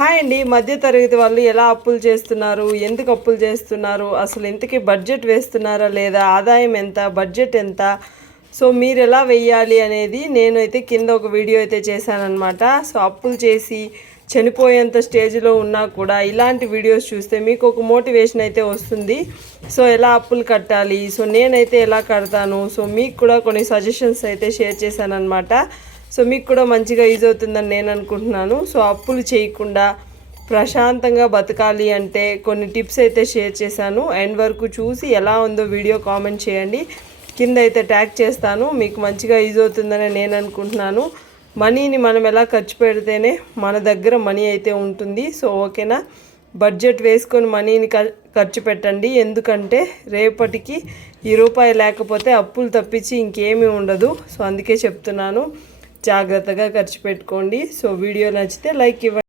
Hi అండి. మధ్య తరగతి వాళ్ళు ఎలా అప్పులు చేస్తున్నారు, ఎందుకు అప్పులు చేస్తున్నారు, అసలు ఇంతకీ బడ్జెట్ వేస్తున్నారా లేదా, ఆదాయం ఎంత, బడ్జెట్ ఎంత, సో మీరు ఎలా వెయ్యాలి అనేది నేనైతే కింద ఒక వీడియో అయితే చేశానన్నమాట. సో అప్పులు చేసి చనిపోయేంత స్టేజ్లో ఉన్నా కూడా ఇలాంటి వీడియోస్ చూస్తే మీకు ఒక మోటివేషన్ అయితే వస్తుంది. సో ఎలా అప్పులు కట్టాలి, సో నేనైతే ఎలా కడతాను, సో మీకు కూడా కొన్ని సజెషన్స్ అయితే షేర్ చేశానన్నమాట. సో మీకు కూడా మంచిగా యూజ్ అవుతుందని నేను అనుకుంటున్నాను. సో అప్పులు చేయకుండా ప్రశాంతంగా బతకాలి అంటే కొన్ని టిప్స్ అయితే షేర్ చేశాను. ఎండ్ వరకు చూసి ఎలా ఉందో వీడియో కామెంట్ చేయండి, కింద అయితే ట్యాగ్ చేస్తాను. మీకు మంచిగా యూజ్ అవుతుందని నేను అనుకుంటున్నాను. మనీని మనం ఎలా ఖర్చు పెడితేనే మన దగ్గర మనీ అయితే ఉంటుంది. సో ఓకేనా, బడ్జెట్ వేసుకొని మనీని ఖర్చు పెట్టండి. ఎందుకంటే రేపటికి ఈ రూపాయి లేకపోతే అప్పులు తప్పించి ఇంకేమీ ఉండదు. సో అందుకే చెప్తున్నాను, జాగ్రత్తగా ఖర్చు పెట్టుకోండి. సో వీడియో నచ్చితే లైక్ ఇవ్వండి.